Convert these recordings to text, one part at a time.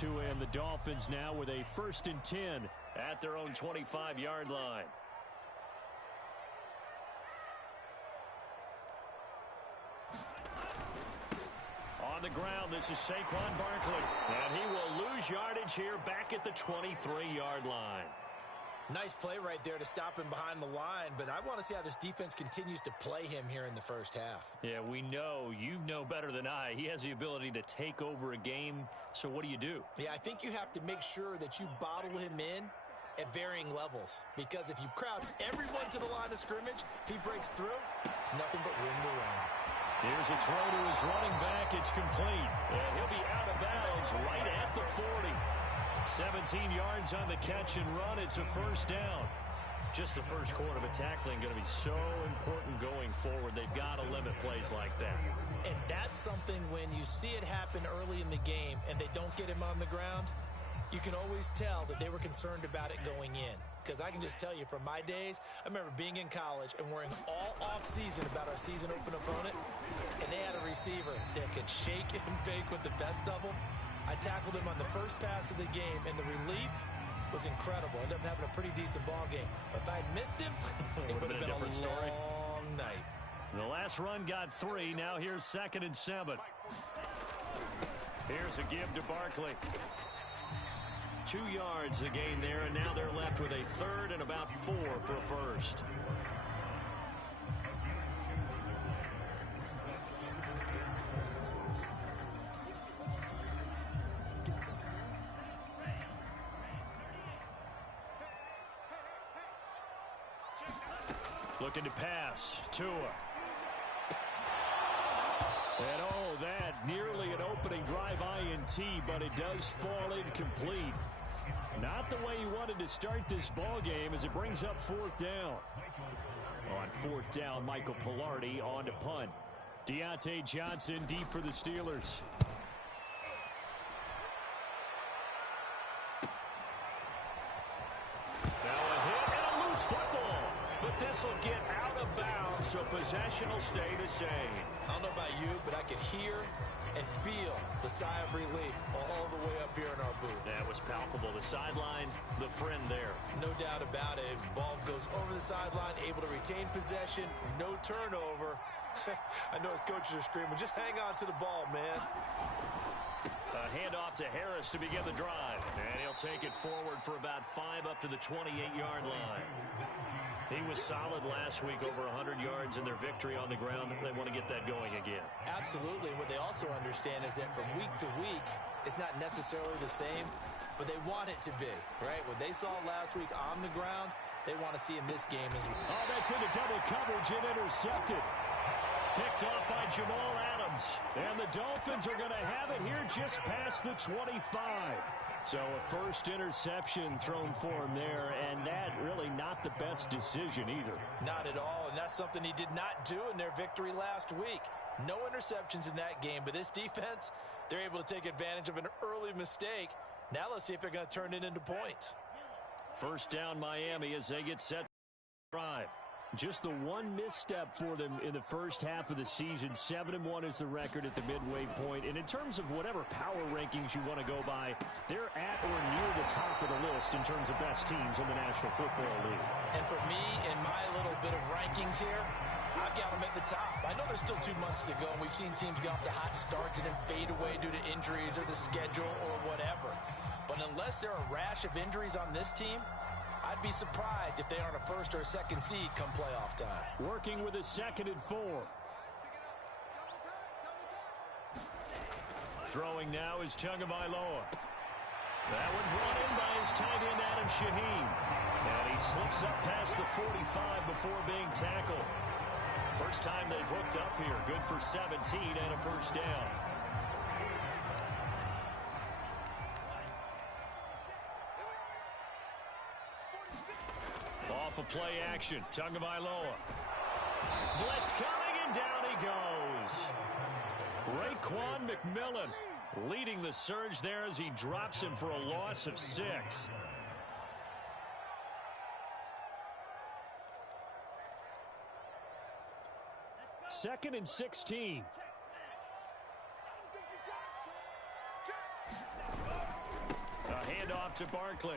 to end. The Dolphins now with a 1st and 10 at their own 25-yard line. On the ground, this is Saquon Barkley. And he will lose yardage here back at the 23-yard line. Nice play right there to stop him behind the line, but I want to see how this defense continues to play him here in the first half. Yeah, we know. You know better than I. He has the ability to take over a game, so what do? Yeah, I think you have to make sure that you bottle him in at varying levels, because if you crowd everyone to the line of scrimmage, if he breaks through, it's nothing but room to run. Here's a throw to his running back. It's complete. And he'll be out of bounds right at the 40. 17 yards on the catch and run. It's a 1st down. Just the first quarter of a tackling going to be so important going forward. They've got to limit plays like that. And that's something when you see it happen early in the game and they don't get him on the ground, you can always tell that they were concerned about it going in. Because I can just tell you from my days, I remember being in college and worrying all off-season about our season open opponent, and they had a receiver that could shake and bake with the best of them. I tackled him on the first pass of the game, and the relief was incredible. Ended up having a pretty decent ball game. But if I had missed him, it would have been a different story. Long night. The last run got 3. Now here's 2nd and 7. Here's a give to Barkley. 2 yards the gain there, and now they're left with a 3rd and about 4 for a 1st. Looking to pass. Tua. And oh, that nearly an opening drive INT, but it does fall incomplete. Not the way he wanted to start this ball game as it brings up 4th down. On 4th down, Michael Pilardi on to punt. Deontay Johnson deep for the Steelers. Now a hit and a loose football. But this will get out of bounds, so possession will stay the same. I don't know about you, but I could hear and feel the sigh of relief all the way up here in our booth. That was palpable. The sideline, the friend there. No doubt about it. Ball goes over the sideline, able to retain possession, no turnover. I know his coaches are screaming, just hang on to the ball, man. A handoff to Harris to begin the drive. And he'll take it forward for about 5 up to the 28-yard line. He was solid last week, over 100 yards in their victory on the ground. They want to get that going again. Absolutely. What they also understand is that from week to week, it's not necessarily the same, but they want it to be, right? What they saw last week on the ground, they want to see in this game as well. Oh, that's into double coverage and intercepted. Picked off by Jamal Adams. And the Dolphins are going to have it here just past the 25. So a 1st interception thrown for him there, and that really not the best decision either. Not at all, and that's something he did not do in their victory last week. No interceptions in that game, but this defense, they're able to take advantage of an early mistake. Now let's see if they're going to turn it into points. 1st down Miami as they get set to drive. Just the one misstep for them in the first half of the season. 7-1 is the record at the midway point. And in terms of whatever power rankings you want to go by, they're at or near the top of the list in terms of best teams in the National Football League. And for me, in my little bit of rankings here, I've got them at the top. I know there's still 2 months to go, and we've seen teams get off to hot starts and then fade away due to injuries or the schedule or whatever. But unless there are a rash of injuries on this team, I'd be surprised if they aren't a 1st or a 2nd seed come playoff time. Working with a 2nd and 4. Throwing now is Tagovailoa. That one brought in by his tight end Adam Shaheen. And he slips up past the 45 before being tackled. First time they've hooked up here. Good for 17 and a 1st down. Off of play action, Tagovailoa. Blitz coming, and down he goes. Raekwon McMillan leading the surge there as he drops him for a loss of 6. Second and 16. Handoff to Barkley.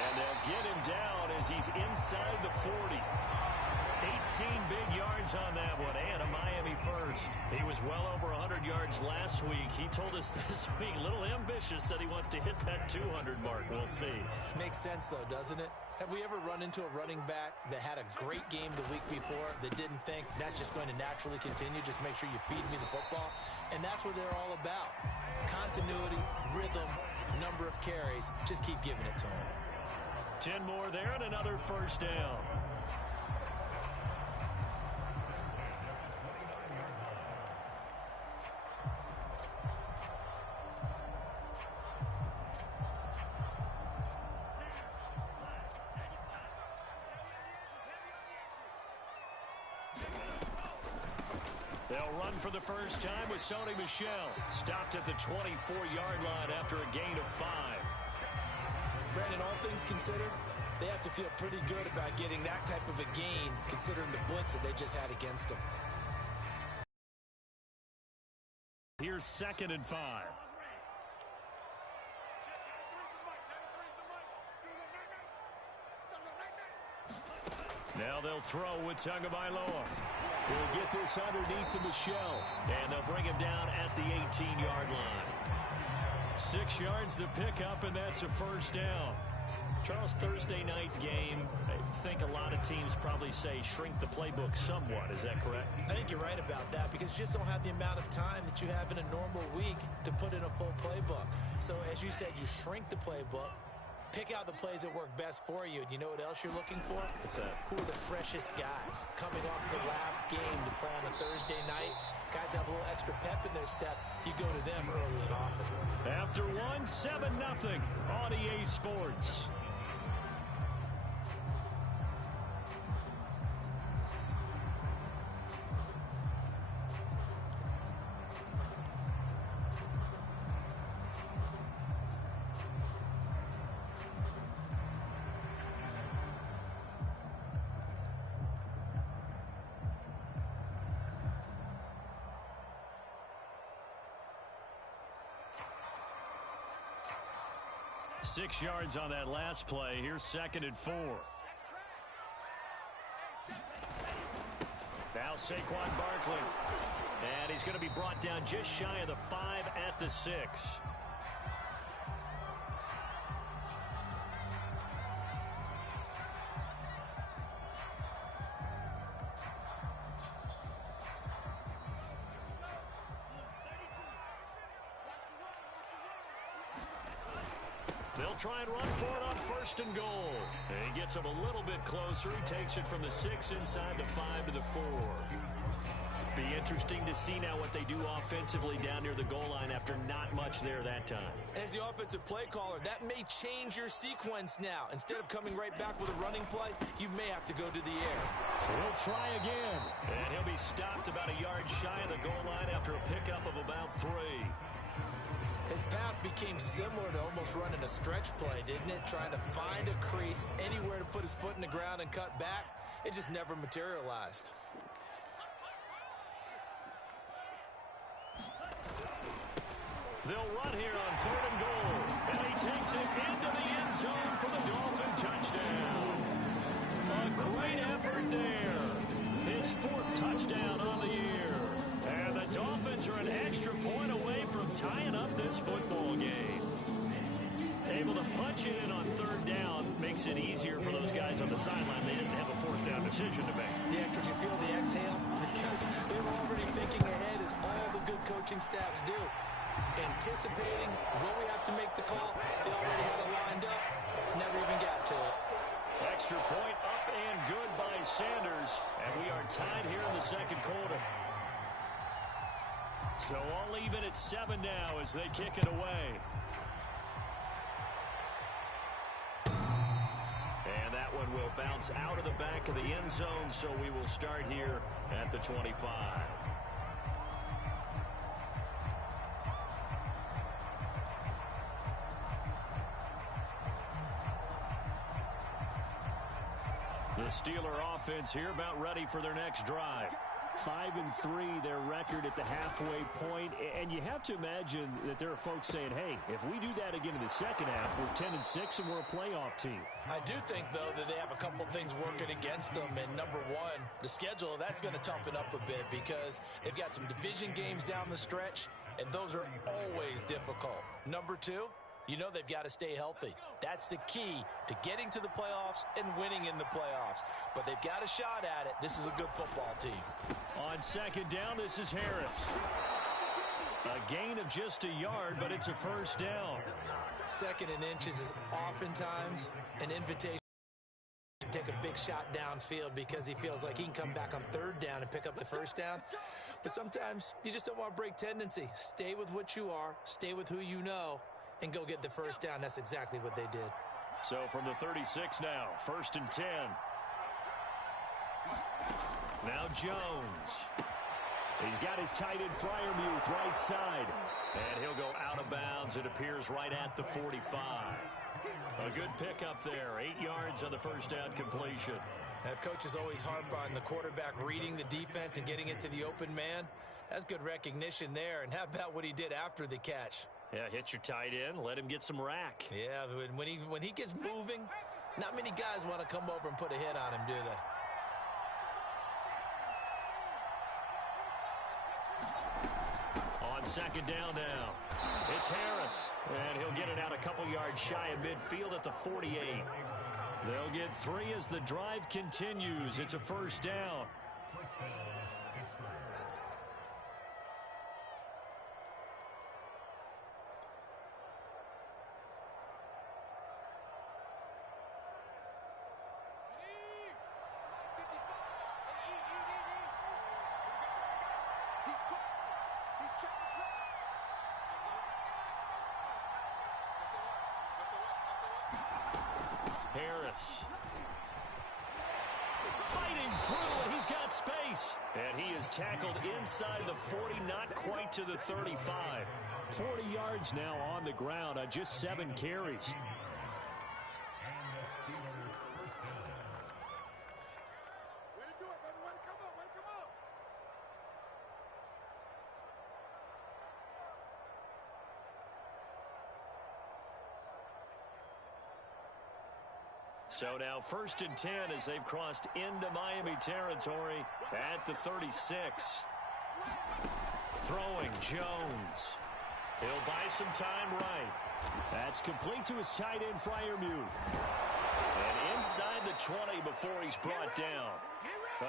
And they'll get him down as he's inside the 40. 18 big yards on that one, and a Miami first. He was well over 100 yards last week. He told us this week, a little ambitious, that he wants to hit that 200 mark. We'll see. Makes sense, though, doesn't it? Have we ever run into a running back that had a great game the week before that didn't think that's just going to naturally continue? Just make sure you feed me the football. And that's what they're all about. Continuity, rhythm, number of carries. Just keep giving it to him. 10 more there and another first down. They'll run for the first time with Sony Michel. Stopped at the 24-yard line after a gain of 5. Brandon, all things considered, they have to feel pretty good about getting that type of a gain, considering the blitz that they just had against them. Here's 2nd and 5. Now they'll throw with Tagovailoa. He'll get this underneath to Michel, and they'll bring him down at the 18-yard line. 6 yards the pickup, and that's a first down. Charles, Thursday night game, I think a lot of teams probably say shrink the playbook somewhat. Is that correct? I think you're right about that because you just don't have the amount of time that you have in a normal week to put in a full playbook. So, as you said, you shrink the playbook, pick out the plays that work best for you. And you know what else you're looking for? What's that? Who are the freshest guys coming off the last game to play on a Thursday night? Guys have a little extra pep in their step. You go to them early and often. After 7-0 on EA Sports. Six yards on that last play. Here's 2nd and 4. Now Saquon Barkley. And he's going to be brought down just shy of the 5 at the 6. They'll try and run for it on 1st and goal. And he gets him a little bit closer. He takes it from the 6 inside the 5 to the 4. Be interesting to see now what they do offensively down near the goal line after not much there that time. As the offensive play caller, that may change your sequence now. Instead of coming right back with a running play, you may have to go to the air. We'll try again. And he'll be stopped about a yard shy of the goal line after a pickup of about 3. His path became similar to almost running a stretch play, didn't it? Trying to find a crease, anywhere to put his foot in the ground and cut back. It just never materialized. They'll run here on 3rd and goal. And he takes it into the end zone for the Dolphin touchdown. A great effort there. His 4th touchdown on the year. And the Dolphins are an extra point away from tying up this football game. Able to punch it in on 3rd down makes it easier for those guys on the sideline. They didn't have a 4th down decision to make. Yeah, could you feel the exhale? Because they were already thinking ahead, as all the good coaching staffs do. Anticipating when we have to make the call. They already had it lined up. Never even got to it. Extra point up and good by Sanders. And we are tied here in the 2nd quarter. So all even at 7 now as they kick it away. And that one will bounce out of the back of the end zone, so we will start here at the 25. The Steeler offense here about ready for their next drive. 5-3, their record at the halfway point. And you have to imagine that there are folks saying, hey, if we do that again in the second half, we're 10-6 and we're a playoff team. I do think, though, that they have a couple things working against them. And number one, the schedule, that's going to toughen up a bit because they've got some division games down the stretch, and those are always difficult. Number two, you know they've got to stay healthy. That's the key to getting to the playoffs and winning in the playoffs. But they've got a shot at it. This is a good football team. On second down, this is Harris. A gain of just a yard, but it's a first down. Second and inches is oftentimes an invitation to take a big shot downfield because he feels like he can come back on third down and pick up the first down. But sometimes you just don't want to break tendency. Stay with what you are, stay with who you know, and go get the first down. That's exactly what they did. So from the 36 now, 1st and 10. Now Jones. He's got his tight end Freiermuth right side. And he'll go out of bounds. It appears right at the 45. A good pickup there. 8 yards on the first down completion. Coaches always harp on the quarterback reading the defense and getting it to the open man. That's good recognition there. And how about what he did after the catch? Yeah, hit your tight end. Let him get some rack. Yeah, when he gets moving, not many guys want to come over and put a hit on him, do they? On second down now, it's Harris. And he'll get it out a couple yards shy of midfield at the 48. They'll get 3 as the drive continues. It's a first down. Harris fighting through, and he's got space. And he is tackled inside the 40, not quite to the 35. 40 yards now on the ground on just 7 carries. So now 1st and 10 as they've crossed into Miami territory at the 36. Throwing Jones. He'll buy some time right. That's complete to his tight end Freiermuth. And inside the 20 before he's brought down.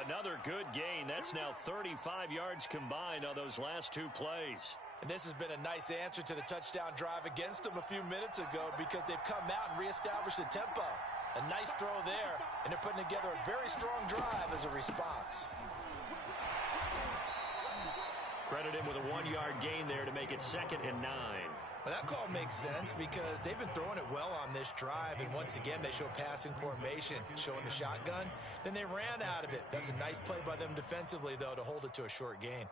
Another good gain. That's now 35 yards combined on those last 2 plays. And this has been a nice answer to the touchdown drive against them a few minutes ago because they've come out and reestablished the tempo. A nice throw there, and they're putting together a very strong drive as a response. Credit him with a 1-yard gain there to make it 2nd and 9. Well, that call makes sense because they've been throwing it well on this drive, and once again, they show passing formation, showing the shotgun. Then they ran out of it. That's a nice play by them defensively, though, to hold it to a short gain.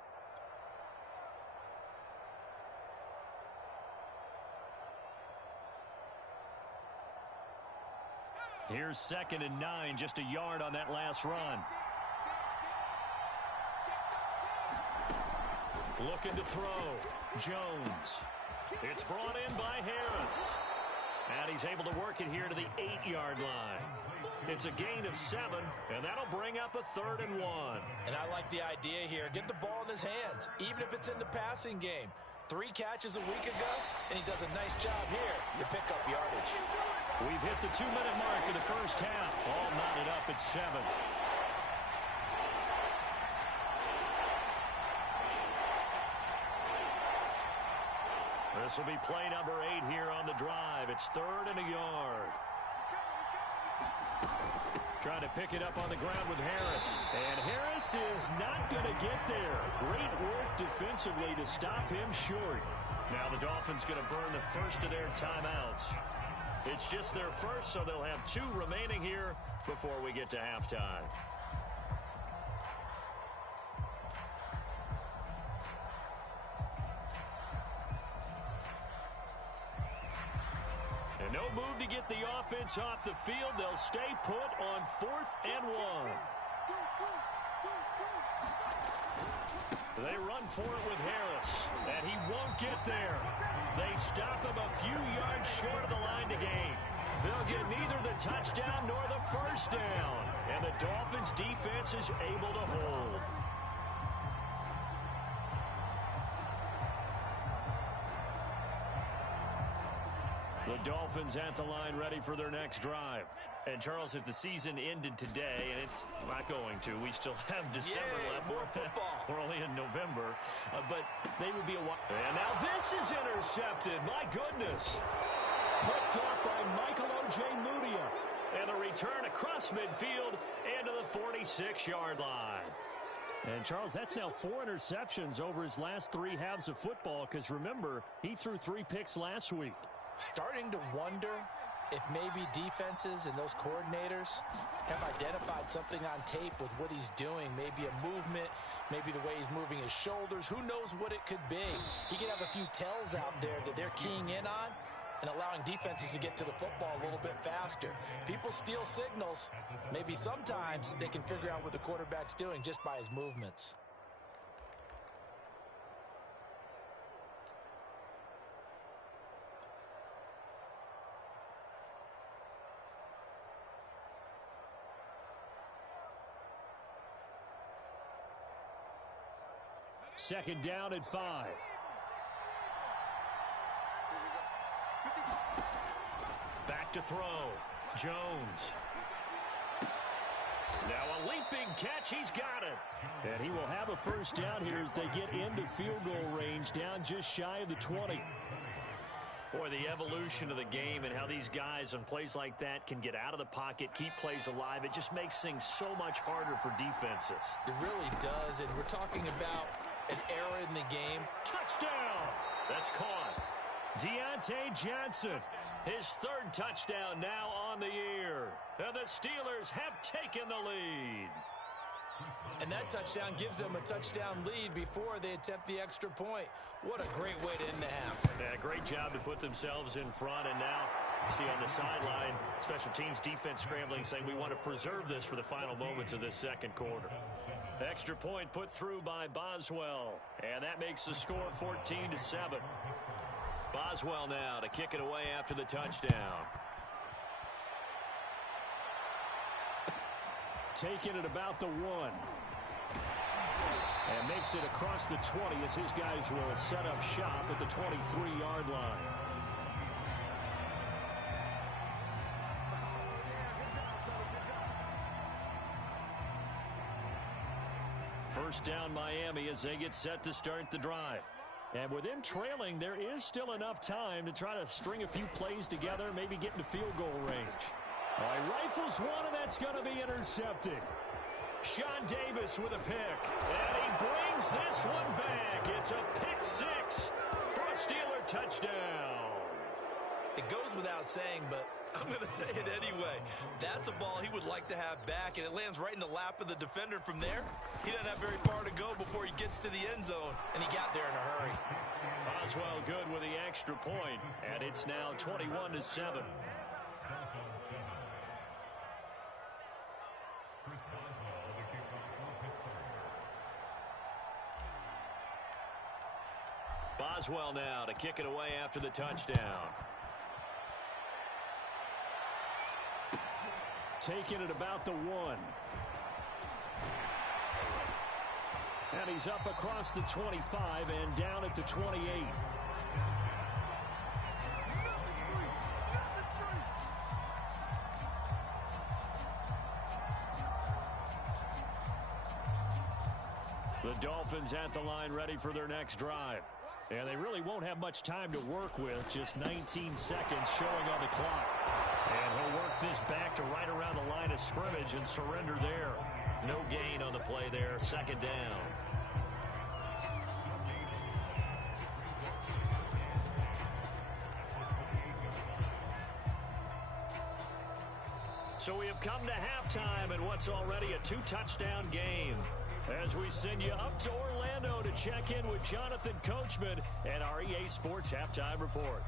Here's 2nd and 9, just a yard on that last run. Looking to throw. Jones. It's brought in by Harris. And he's able to work it here to the 8-yard line. It's a gain of 7, and that'll bring up a 3rd and 1. And I like the idea here. Get the ball in his hands, even if it's in the passing game. 3 catches a week ago, and he does a nice job here to pick up yardage. We've hit the 2-minute mark of the first half. All knotted up at 7. This will be play number 8 here on the drive. It's 3rd and a yard. Trying to pick it up on the ground with Harris. And Harris is not going to get there. Great work defensively to stop him short. Now the Dolphins going to burn the first of their timeouts. It's just their first, so they'll have 2 remaining here before we get to halftime. And no move to get the offense off the field. They'll stay put on 4th and 1. They run for it with Harris, and he won't get there. They stop him a few yards short of the line to gain. They'll get neither the touchdown nor the first down, and the Dolphins' defense is able to hold. The Dolphins at the line ready for their next drive. And, Charles, if the season ended today, and it's not going to, we still have December left. More football. We're only in November. But they would be a while. And now this is intercepted. My goodness. Picked up by Michael O.J. Mudia. And a return across midfield into the 46-yard line. And, Charles, that's now 4 interceptions over his last 3 halves of football. Because, remember, he threw 3 picks last week. Starting to wonder if maybe defenses and those coordinators have identified something on tape with what he's doing. Maybe a movement, maybe the way he's moving his shoulders. Who knows what it could be? He could have a few tells out there that they're keying in on and allowing defenses to get to the football a little bit faster. People steal signals. Maybe sometimes they can figure out what the quarterback's doing just by his movements. Second down at 5. Back to throw. Jones. Now a leaping catch. He's got it. And he will have a first down here as they get into field goal range, down just shy of the 20. Boy, the evolution of the game and how these guys on plays like that can get out of the pocket, keep plays alive, it just makes things so much harder for defenses. It really does, and we're talking about an error in the game. Touchdown! That's caught. Deontay Johnson, his 3rd touchdown now on the year. And the Steelers have taken the lead. And that touchdown gives them a touchdown lead before they attempt the extra point. What a great way to end the half. Yeah, great job to put themselves in front. And now, you see on the sideline, special teams defense scrambling, saying we want to preserve this for the final moments of this second quarter. Extra point put through by Boswell. And that makes the score 14-7. Boswell now to kick it away after the touchdown. Taking it about the 1. And makes it across the 20 as his guys will set up shop at the 23-yard line. First down Miami as they get set to start the drive. And with them trailing, there is still enough time to try to string a few plays together, maybe get into field goal range. All right, rifles one, and that's going to be intercepted. Sean Davis with a pick, and he brings this one back. It's a pick 6 for a Steeler touchdown. It goes without saying, but I'm going to say it anyway. That's a ball he would like to have back, and it lands right in the lap of the defender from there. He doesn't have very far to go before he gets to the end zone, and he got there in a hurry. Boswell good with the extra point, and it's now 21-7. Boswell now to kick it away after the touchdown. Taking it about the 1. And he's up across the 25 and down at the 28. The Dolphins at the line ready for their next drive. And they really won't have much time to work with, just 19 seconds showing on the clock. And he'll work this back to right around the line of scrimmage and surrender there. No gain on the play there, second down. So we have come to halftime in what's already a 2-touchdown game. As we send you up to Orlando to check in with Jonathan Coachman and our EA Sports Halftime Report.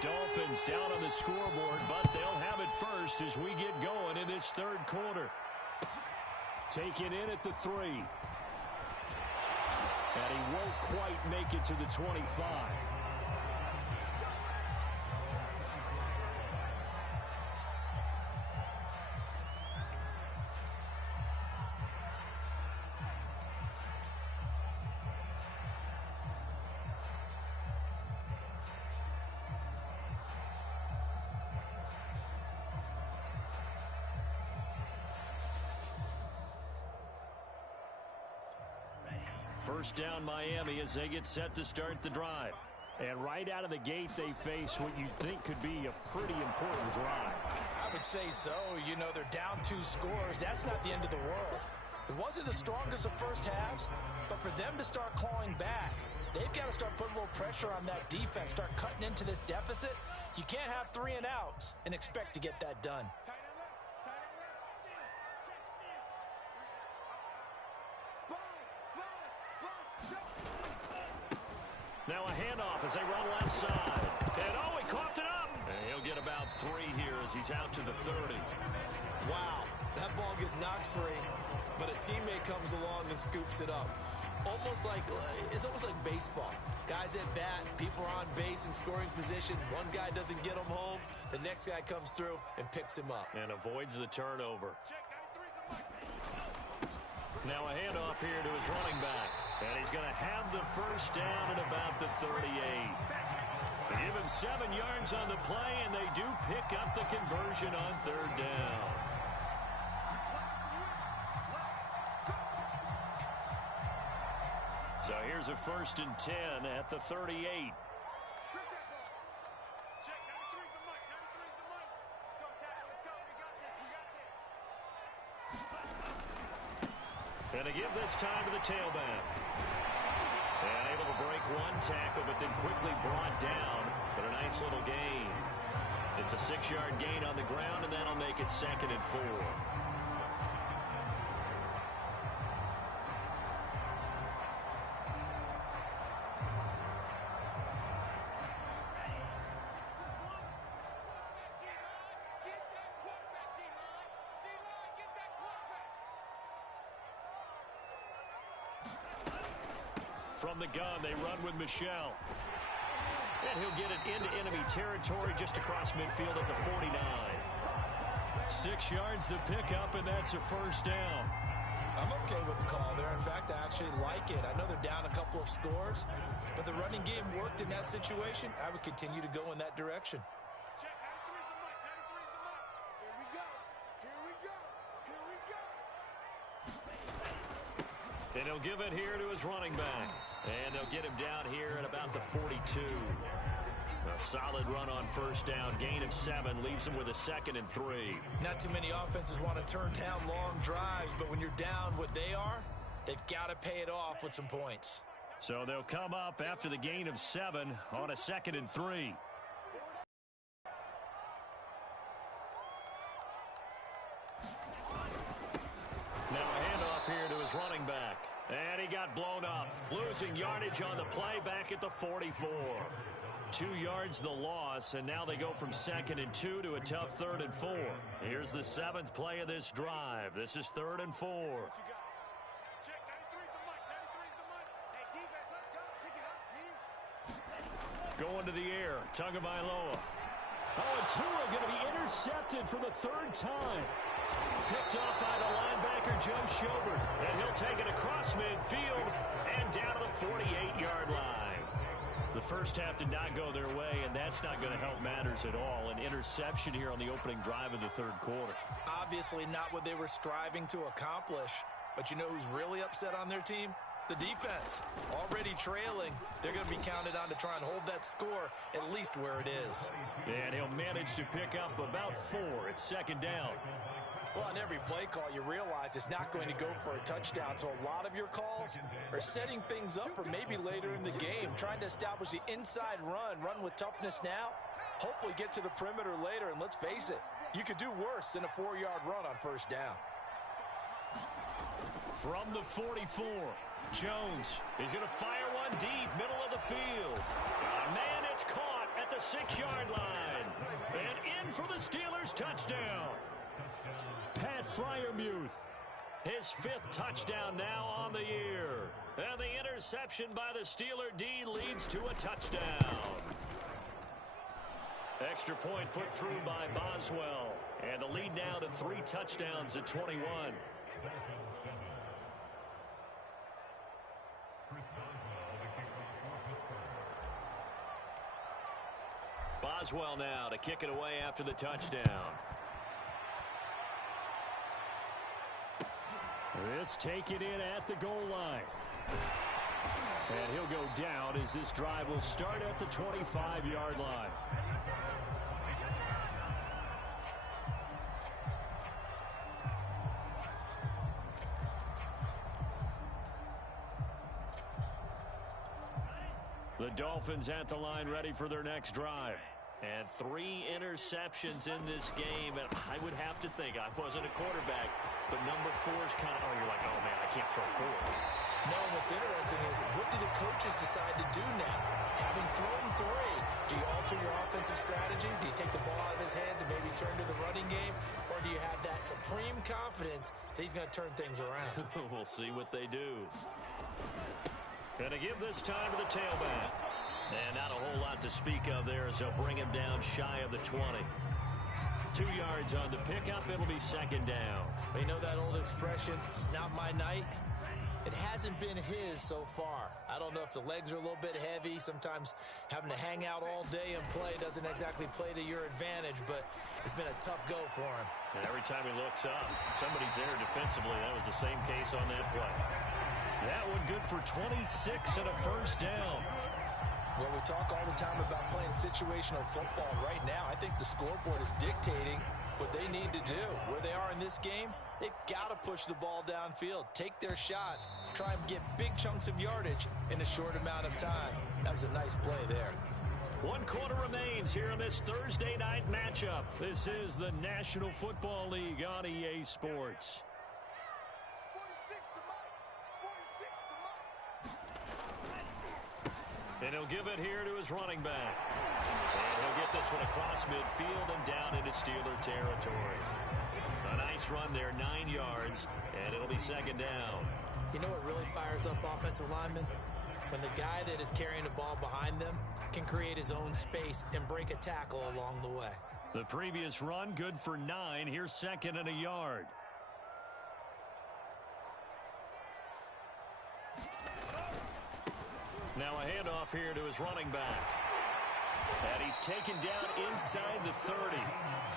Dolphins down on the scoreboard, but they'll have it first as we get going in this third quarter. Taken in at the 3. And he won't quite make it to the 25. First down Miami as they get set to start the drive. And right out of the gate, they face what you think could be a pretty important drive. I would say so. You know, they're down 2 scores. That's not the end of the world. It wasn't the strongest of first halves, but for them to start clawing back, they've got to start putting a little pressure on that defense, start cutting into this deficit. You can't have 3 and outs and expect to get that done. Now a handoff as they run left side. And oh, he coughed it up. And he'll get about 3 here as he's out to the 30. Wow, that ball gets knocked free, but a teammate comes along and scoops it up. It's almost like baseball. Guys at bat, people are on base in scoring position. One guy doesn't get him home. The next guy comes through and picks him up. And avoids the turnover. Now a handoff here to his running back. And he's going to have the first down at about the 38. They give him 7 yards on the play, and they do pick up the conversion on 3rd down. So here's a 1st and 10 at the 38. And to give this time to the tailback. And able to break 1 tackle, but then quickly brought down. But a nice little gain. It's a 6-yard gain on the ground, and that'll make it 2nd and 4. From the gun, they run with Michelle. And he'll get it into enemy territory just across midfield at the 49. 6 yards the pickup, and that's a 1st down. I'm okay with the call there. In fact, I actually like it. I know they're down a couple of scores, but the running game worked in that situation. I would continue to go in that direction. And he'll give it here to his running back. And they'll get him down here at about the 42. A solid run on 1st down. Gain of 7 leaves him with a 2nd and 3. Not too many offenses want to turn down long drives, but when you're down what they are, they've got to pay it off with some points. So they'll come up after the gain of 7 on a 2nd and 3. Now a handoff here to his running back. And he got blown up. Losing yardage on the play back at the 44. 2 yards the loss, and now they go from 2nd and 2 to a tough 3rd and 4. Here's the 7th play of this drive. This is 3rd and 4. Going to the air. Tagovailoa. Oh, and Tua going to be intercepted for the 3rd time. Picked off by the linebacker, Joe Schobert. And he'll take it across midfield and down to the 48-yard line. The first half did not go their way, and that's not going to help matters at all. An interception here on the opening drive of the 3rd quarter. Obviously not what they were striving to accomplish. But you know who's really upset on their team? The defense. Already trailing. They're going to be counted on to try and hold that score at least where it is. And he'll manage to pick up about 4. It's 2nd down. Well, on every play call, you realize it's not going to go for a touchdown. So a lot of your calls are setting things up for maybe later in the game, trying to establish the inside run with toughness now, hopefully get to the perimeter later. And let's face it, you could do worse than a 4-yard run on 1st down. From the 44, Jones is going to fire one deep, middle of the field. Man, it's caught at the the 6-yard line. And in for the Steelers touchdown. Pat Freiermuth, his 5th touchdown now on the year. And the interception by the Steeler D leads to a touchdown. Extra point put through by Boswell. And the lead now to 3 touchdowns at 21. Boswell now to kick it away after the touchdown. This taken in at the goal line. And he'll go down as this drive will start at the 25-yard line. The Dolphins at the line ready for their next drive. And 3 interceptions in this game. And I would have to think, I wasn't a quarterback, but number 4 is kind of, you're like, oh, man, I can't throw 4. No, what's interesting is, what do the coaches decide to do now? Having thrown 3, do you alter your offensive strategy? Do you take the ball out of his hands and maybe turn to the running game? Or do you have that supreme confidence that he's going to turn things around? We'll see what they do. Going to give this time to the tailback. And not a whole lot to speak of there as they'll bring him down shy of the 20. 2 yards on the pickup. It'll be 2nd down. You know that old expression, it's not my night? It hasn't been his so far. I don't know if the legs are a little bit heavy. Sometimes having to hang out all day and play doesn't exactly play to your advantage, but it's been a tough go for him. And every time he looks up, somebody's there defensively. That was the same case on that play. That one good for 26 and a 1st down. Well, we talk all the time about playing situational football. Right now, I think the scoreboard is dictating what they need to do. Where they are in this game, they've got to push the ball downfield, take their shots, try and get big chunks of yardage in a short amount of time. That was a nice play there. 1 quarter remains here in this Thursday night matchup. This is the National Football League on EA Sports. And he'll give it here to his running back. And he'll get this one across midfield and down into Steeler territory. A nice run there, 9 yards, and it'll be 2nd down. You know what really fires up offensive linemen? When the guy that is carrying the ball behind them can create his own space and break a tackle along the way. The previous run, good for 9. Here's 2nd and a yard. Now a handoff here to his running back. And he's taken down inside the 30.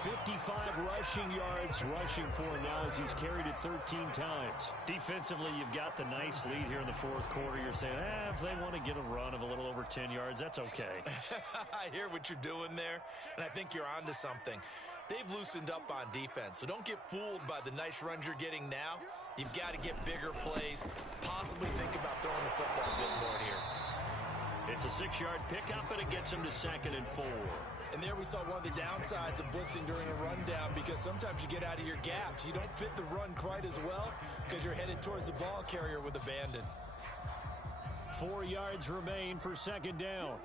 55 rushing yards rushing for him now as he's carried it 13 times. Defensively, you've got the nice lead here in the 4th quarter. You're saying, if they want to get a run of a little over 10 yards, that's okay. I hear what you're doing there, and I think you're onto something. They've loosened up on defense, so don't get fooled by the nice runs you're getting now. You've got to get bigger plays, possibly think about throwing the football a bit more here. It's a 6-yard pickup, and it gets him to 2nd and 4. And there we saw one of the downsides of blitzing during a rundown, because sometimes you get out of your gaps. You don't fit the run quite as well because you're headed towards the ball carrier with abandon. 4 yards remain for 2nd down.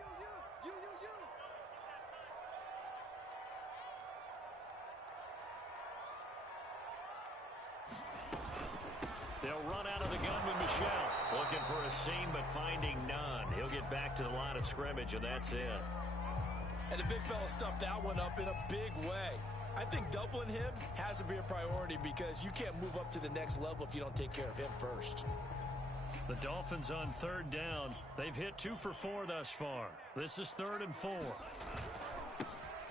They'll run out of the gun with Michelle. Looking for a seam, but finding none. He'll get back to the line of scrimmage, and that's it. And the big fella stuffed that one up in a big way. I think doubling him has to be a priority because you can't move up to the next level if you don't take care of him first. The Dolphins on 3rd down. They've hit 2 for 4 thus far. This is 3rd and 4.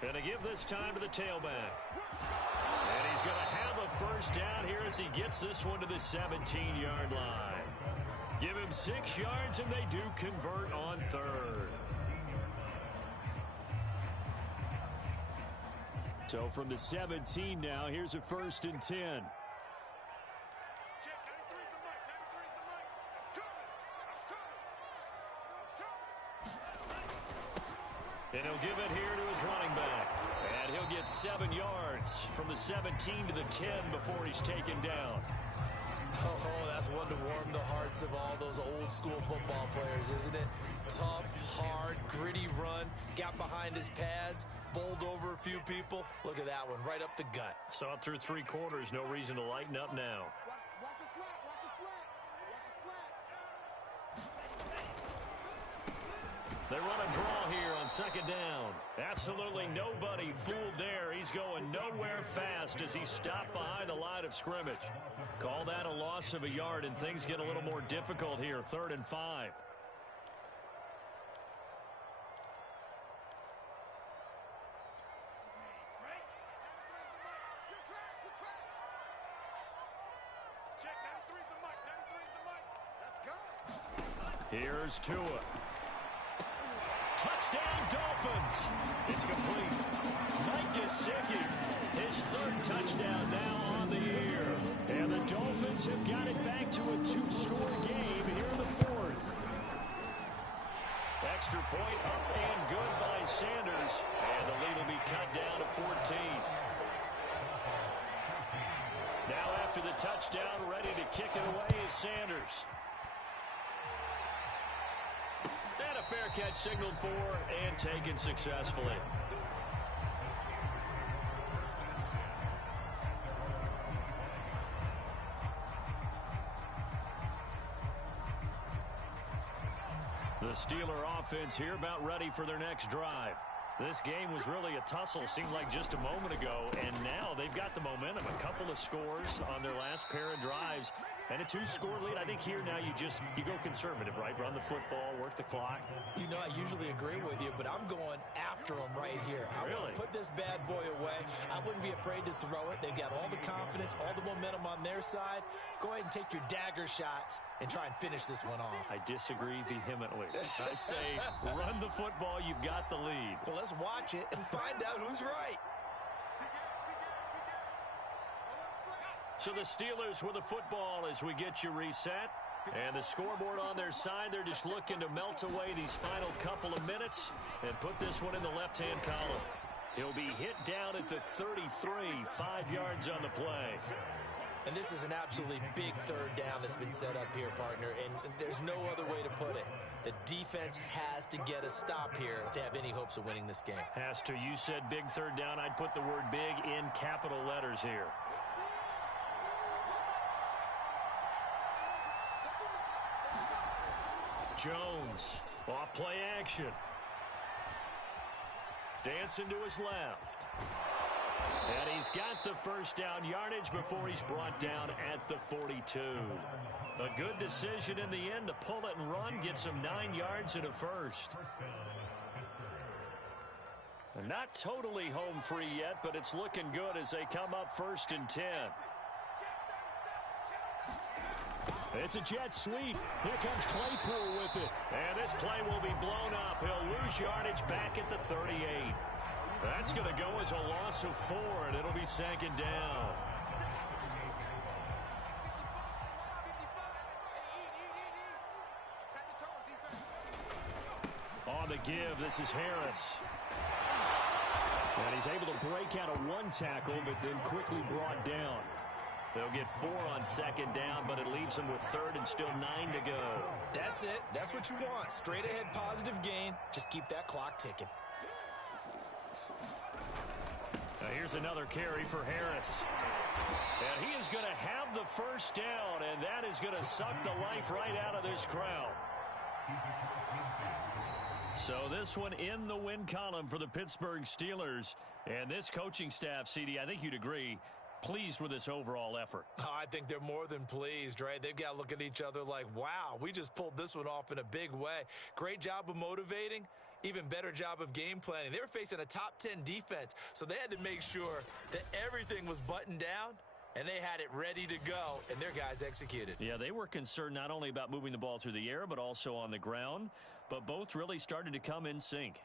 Gonna give this time to the tailback. And he's gonna have a 1st down here as he gets this one to the 17-yard line. Give him 6 yards, and they do convert on 3rd. So from the 17 now, here's a 1st and 10. And he'll give it here to his running back. And he'll get 7 yards from the 17 to the 10 before he's taken down. Oh, that's one to warm the hearts traits of all those old school football players, isn't it? Tough, hard, gritty run, got behind his pads, bowled over a few people. Look at that one, right up the gut. Saw it through 3 quarters, no reason to lighten up now. Watch a slap, watch a slap, watch a slap. They run a draw here on 2nd down. Absolutely nobody fooled there. He's going nowhere fast as he stopped behind the line of scrimmage. Call that a loss of a yard, and things get a little more difficult here. 3rd and 5. Here's Tua. Touchdown, Dolphins. It's complete. Mike Gesicki, his 3rd touchdown now on the year. And the Dolphins have got it back to a 2-score game here in the 4th. Extra point up and good by Sanders. And the lead will be cut down to 14. Now after the touchdown, ready to kick it away is Sanders. And a fair catch signaled for and taken successfully. The Steeler offense here about ready for their next drive. This game was really a tussle, seemed like just a moment ago, and now they've got the momentum. A couple of scores on their last pair of drives, and a 2-score lead. I think here now you go conservative, right? Run the football, work the clock. You know, I usually agree with you, but I'm going after them right here. I want to put this bad boy away. I wouldn't be afraid to throw it. They've got all the confidence, all the momentum on their side. Go ahead and take your dagger shots and try and finish this one off. I disagree vehemently. I say run the football. You've got the lead. Well, let's watch it and find out who's right. So the Steelers with the football as we get you reset. And the scoreboard on their side, they're just looking to melt away these final couple of minutes and put this one in the left-hand column. He'll be hit down at the 33, 5 yards on the play. And this is an absolutely big 3rd down that's been set up here, partner, and there's no other way to put it. The defense has to get a stop here to have any hopes of winning this game. Has to. You said big 3rd down. I'd put the word big in capital letters here. Jones, off play action. Dancing to his left. And he's got the 1st down yardage before he's brought down at the 42. A good decision in the end to pull it and run, get some 9 yards and a 1st. Not totally home free yet, but it's looking good as they come up 1st and 10. It's a jet sweep. Here comes Claypool with it. And this play will be blown up. He'll lose yardage back at the 38. That's going to go as a loss of 4, and it'll be 2nd down. On the give, this is Harris. And he's able to break out of 1 tackle, but then quickly brought down. They'll get 4 on 2nd down, but it leaves them with 3rd and still 9 to go. That's it. That's what you want. Straight ahead positive gain. Just keep that clock ticking. Now here's another carry for Harris. And he is going to have the 1st down, and that is going to suck the life right out of this crowd. So this one in the win column for the Pittsburgh Steelers. And this coaching staff, CD, I think you'd agree, pleased with this overall effort. Oh, I think they're more than pleased, right? They've got to look at each other like, wow, we just pulled this one off in a big way. Great job of motivating. Even better job of game planning. They were facing a top 10 defense, so they had to make sure that everything was buttoned down, and they had it ready to go, and their guys executed. Yeah, they were concerned not only about moving the ball through the air, but also on the ground, but both really started to come in sync.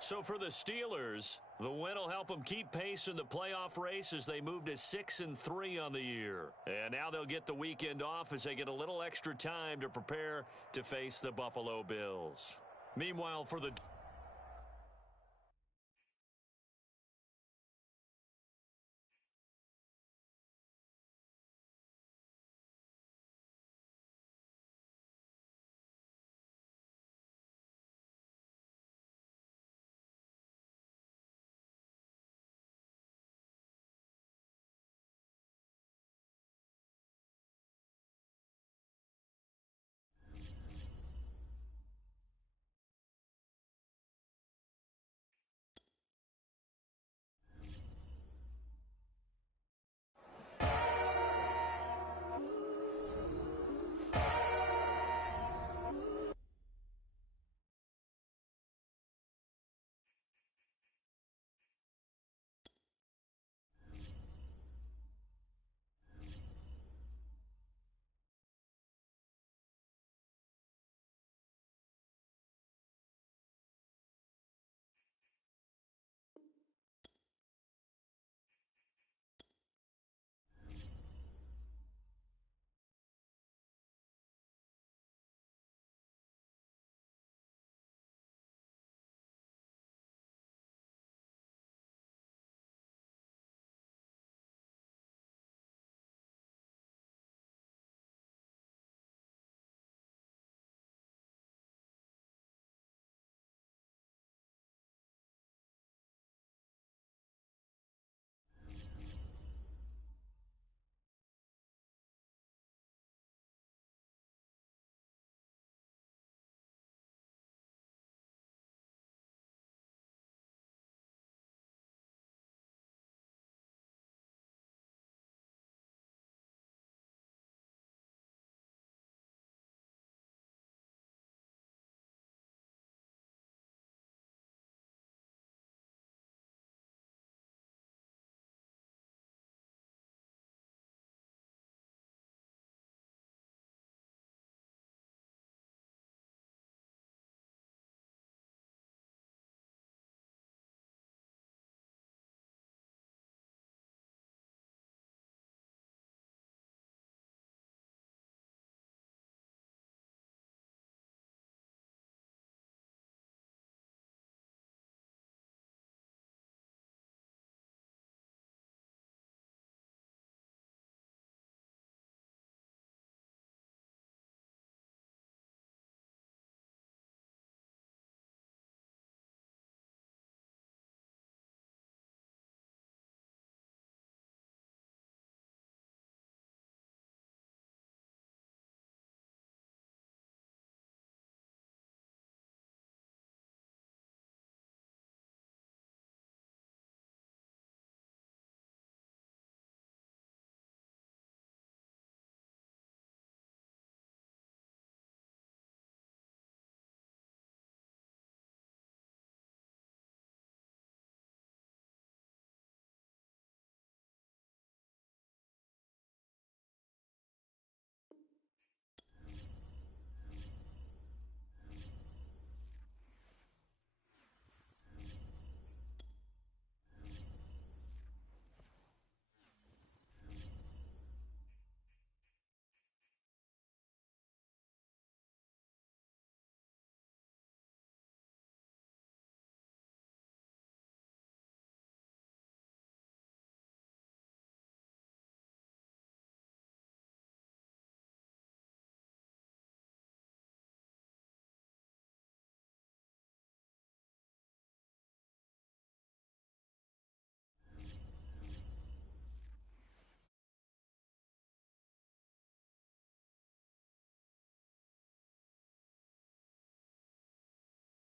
So for the Steelers, the win will help them keep pace in the playoff race as they move to 6-3 on the year. And now they'll get the weekend off as they get a little extra time to prepare to face the Buffalo Bills. Meanwhile, for the